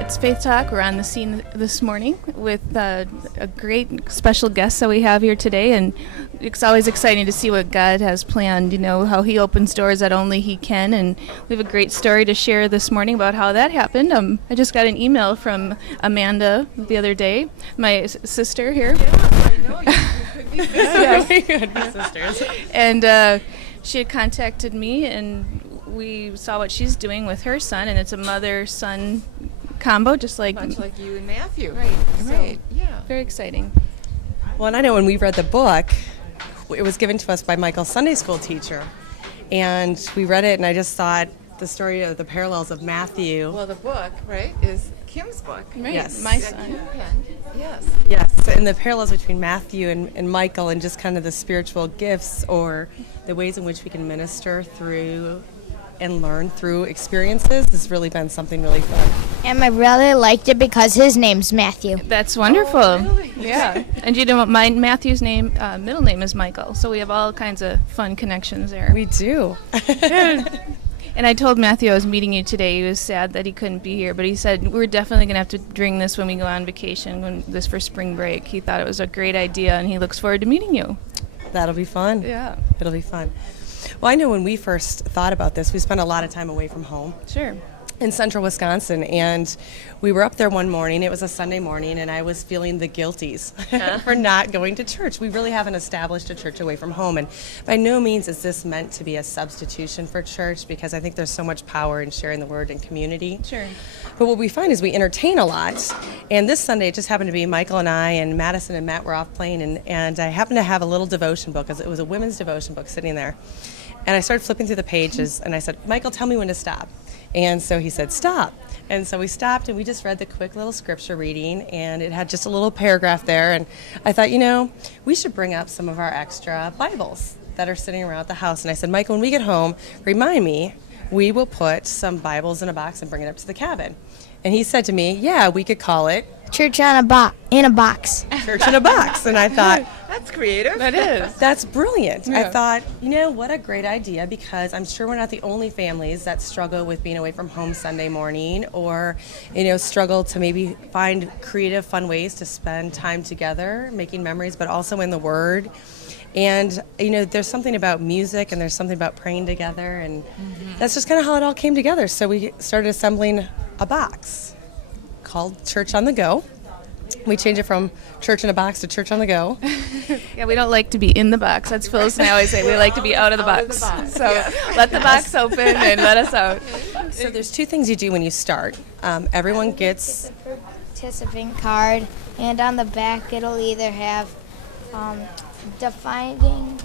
It's Faith Talk. We're on the scene this morning with a great special guest that we have here today, and it's always exciting to see what God has planned, how He opens doors that only He can, and we have a great story to share this morning about how that happened. I just got an email from Amanda the other day, my sister here. Yeah, I know. You could be sisters. And she had contacted me, and we saw what she's doing with her son, and it's a mother-son combo, just like much like you and Matthew. Right. Yeah. Very exciting. Well, and I know when we read the book, it was given to us by Michael's Sunday school teacher, and we read it, and I just thought the story of the parallels of Matthew. Well, the book, right, is Kim's book. Right. Yes. My That son. Kim penned. Yes. Yes, and the parallels between Matthew and Michael, and just kind of the spiritual gifts or the ways in which we can minister through and learn through experiences has really been something really fun. And my brother liked it because his name's Matthew. That's wonderful. Oh, really? Yeah. And Matthew's name, middle name is Michael, so we have all kinds of fun connections there. We do. And I told Matthew I was meeting you today. He was sad that he couldn't be here, but he said we're definitely going to have to bring this when we go on vacation, for spring break. He thought it was a great idea, and he looks forward to meeting you. That'll be fun. Yeah. It'll be fun. Well, I know when we first thought about this, we spent a lot of time away from home Sure. in central Wisconsin, and we were up there one morning. It was a Sunday morning, and I was feeling the guilties for not going to church. We really haven't established a church away from home, and by no means is this meant to be a substitution for church, because I think there's so much power in sharing the word in community. Sure. But what we find is we entertain a lot, and this Sunday it just happened to be Michael and I, and Madison and Matt were off playing, and I happened to have a little devotion book, because it was a women's devotion book sitting there. And I started flipping through the pages, and I said, Michael, tell me when to stop. And so he said, stop. And so we stopped, and we just read the quick little scripture reading, and it had just a little paragraph there. And I thought, we should bring up some of our extra Bibles that are sitting around the house. And I said, Michael, when we get home, remind me, we will put some Bibles in a box and bring it up to the cabin. And he said to me, yeah, we could call it Church in a box. Church in a Box. And I thought, That's creative. That is. that's brilliant. Yeah. I thought, what a great idea, because I'm sure we're not the only families that struggle with being away from home Sunday morning, or, struggle to maybe find creative, fun ways to spend time together, making memories, but also in the Word. And, there's something about music, and there's something about praying together, and that's just kind of how it all came together. So we started assembling a box called Church on the Go. We changed it from Church in a Box to Church on the Go. Yeah, we don't like to be in the box. That's Phyllis and I always say. We like to be out of the box. So let the box open and let us out. So there's two things you do when you start. Everyone gets The participant card, and on the back it'll either have defining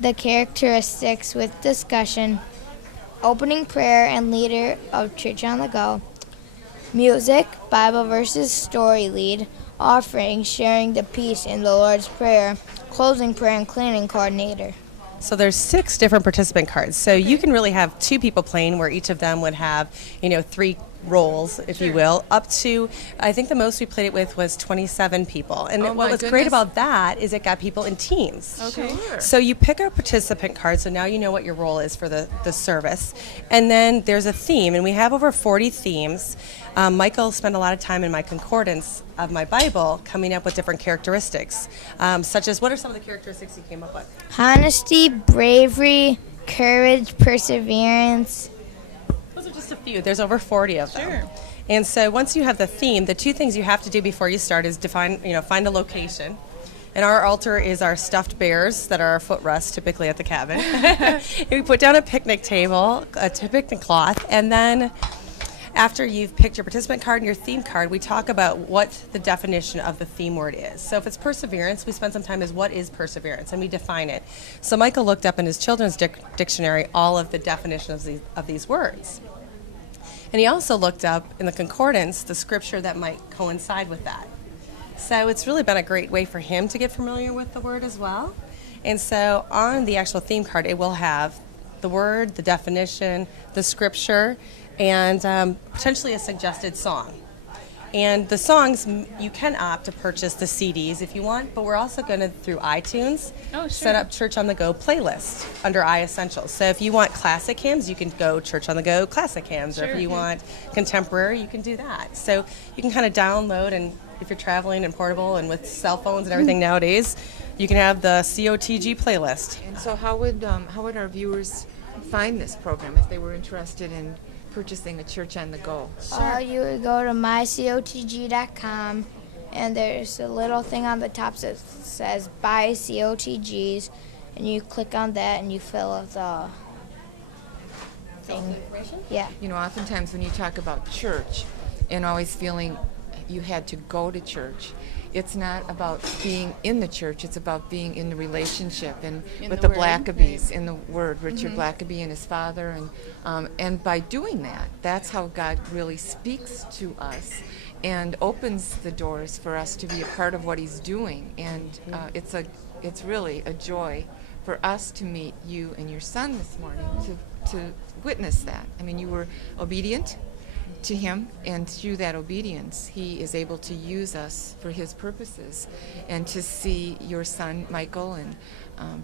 the characteristics with discussion, opening prayer and leader of Church on the Go, music, Bible verses, story lead, offering, sharing the peace in the Lord's Prayer, closing prayer, and cleaning coordinator. So there's 6 different participant cards. So you can really have 2 people playing, where each of them would have, 3 roles, if you will, up to, I think the most we played it with was 27 people. And Oh, what my was great goodness. about that is it got people in teams. Okay. Sure. So you pick a participant card, so now you know what your role is for the service. And then there's a theme, and we have over 40 themes. Michael spent a lot of time in my concordance of my Bible coming up with different characteristics, such as, what are some of the characteristics he came up with? Honesty, bravery, courage, perseverance. Those are just a few. There's over 40 of them. Sure. And so once you have the theme, the 2 things you have to do before you start is find a location. And our altar is our stuffed bears that are our footrest, typically at the cabin. And we put down a picnic table, a picnic cloth, and then after you've picked your participant card and your theme card, we talk about what the definition of the theme word is. So if it's perseverance, we spend some time as what is perseverance, and we define it. So Michael looked up in his children's dictionary all of the definitions of these words. And he also looked up in the concordance the scripture that might coincide with that. So it's really been a great way for him to get familiar with the word as well. And so on the actual theme card, it will have the word, the definition, the scripture, and potentially a suggested song. And the songs, you can opt to purchase the CDs if you want, but we're also going to, through iTunes, set up Church on the Go playlist under iEssentials. So if you want classic hymns, you can go Church on the Go classic hymns. Or if you want contemporary, you can do that. So you can kind of download, and if you're traveling and portable and with cell phones and everything nowadays, you can have the COTG playlist. And so how would our viewers find this program if they were interested in purchasing a Church on the Go? You would go to mycotg.com, and there's a little thing on the top that says buy COTGs, and you click on that and you fill out the thing. Yeah. You know, oftentimes when you talk about church and always feeling you had to go to church, it's not about being in the church, it's about being in the relationship and with the Blackabys, in the Word, Richard Blackaby and his father. And by doing that, that's how God really speaks to us and opens the doors for us to be a part of what he's doing. And it's really a joy for us to meet you and your son this morning, to witness that. I mean, you were obedient to him, and through that obedience he is able to use us for his purposes. And to see your son Michael and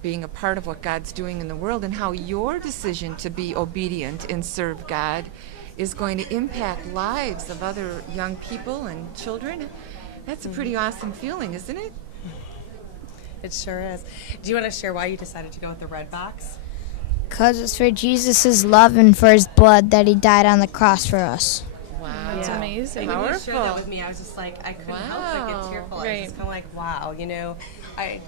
being a part of what God's doing in the world, and how your decision to be obedient and serve God is going to impact lives of other young people and children, that's a pretty awesome feeling, isn't it? It sure is. Do you want to share why you decided to go with the red box? Because it's for Jesus' love and for his blood that he died on the cross for us. Wow. That's amazing. When you shared that with me, I was just like, I couldn't help but get tearful. I was just kind of like, wow, you know, I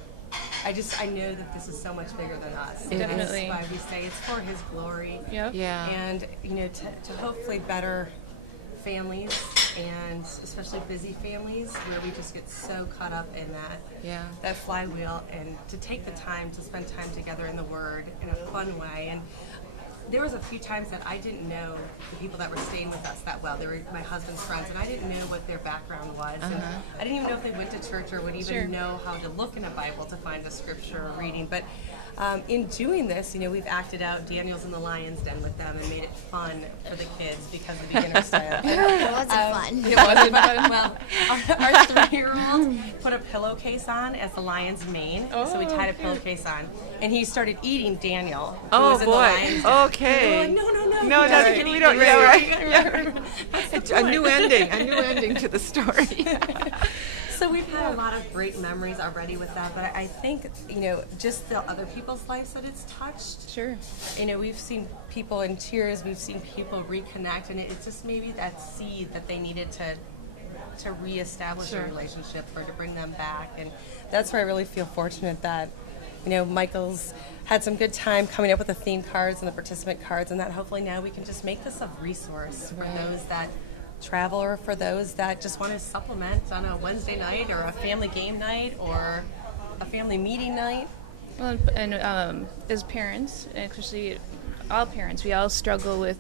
know that this is so much bigger than us. Definitely. That's why we say it's for his glory. Yep. Yeah. And, you know, to hopefully better families, and especially busy families where we just get so caught up in that flywheel, and to take the time to spend time together in the Word in a fun way. And there was a few times that I didn't know the people that were staying with us that well. They were my husband's friends, and I didn't know what their background was. And I didn't even know if they went to church or would even know how to look in a Bible to find a scripture or reading. But in doing this, you know, we've acted out Daniel's in the Lion's Den with them and made it fun for the kids because of beginner style. It wasn't fun. It wasn't fun. Well, our 3-year-old put a pillowcase on as the lion's mane, so we tied a pillowcase on, and he started eating Daniel, who was in the lion's den. Okay. We were like, no, No, that's we don't. Yeah, right. A new ending to the story. So we've had a lot of great memories already with that, but I think, you know, just the other people's lives that it's touched. Sure. You know, we've seen people in tears, we've seen people reconnect, and it's just maybe that seed that they needed to reestablish a relationship or to bring them back. And that's where I really feel fortunate that, you know, Michael's had some good time coming up with the theme cards and the participant cards, and that hopefully now we can just make this a resource for those that travel, or for those that just want to supplement on a Wednesday night or a family game night or a family meeting night. Well, and as parents, especially all parents, we all struggle with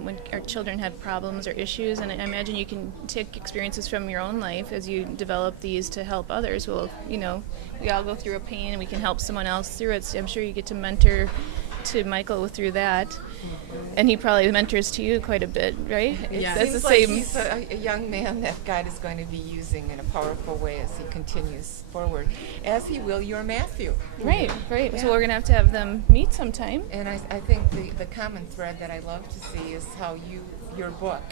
when our children have problems or issues, and I imagine you can take experiences from your own life as you develop these to help others. Well, you know, we all go through a pain and we can help someone else through it. So I'm sure you get to mentor to Michael through that, and he probably mentors to you quite a bit, right? Yeah. That's the Seems like same. he's a young man that God is going to be using in a powerful way as he continues forward, as he will your Matthew. Right. Yeah. So we're going to have them meet sometime. And I think the common thread that I love to see is how your book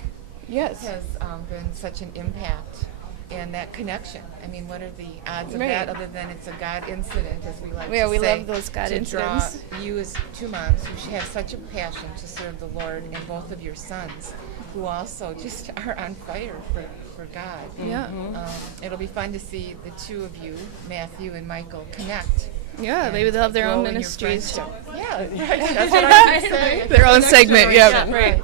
Yes. has been such an impact, and that connection. I mean, what are the odds of Right. that, other than it's a God incident, as we like Yeah, to we say, love those God to incidents. draw you as two moms who have such a passion to serve the Lord, and both of your sons who also just are on fire for God. Yeah. It'll be fun to see the two of you, Matthew and Michael, connect. Yeah, and maybe they'll have their grow own in your ministries. friendship. Yeah, right. That's what I was saying. Their own segment, yeah. Right.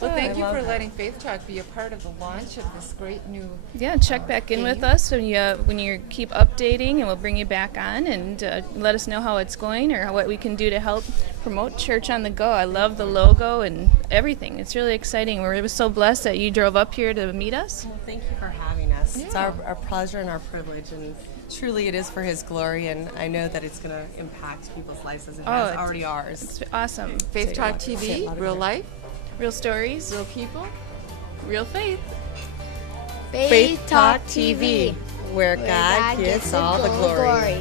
Well, I thank you love for that. letting Faith Talk be a part of the launch of this great new. Yeah, check back in with us when you keep updating, and we'll bring you back on and let us know how it's going or what we can do to help promote Church on the Go. I love the logo and everything. It's really exciting. We're so blessed that you drove up here to meet us. Well, thank you for having us. It's Yeah. our pleasure and our privilege, and truly it is for his glory, and I know that it's going to impact people's lives as it has it's- already ours. It's awesome. Faith Talk TV, real life, Real stories, real people. real faith. Faith Talk TV, where God gets all the glory.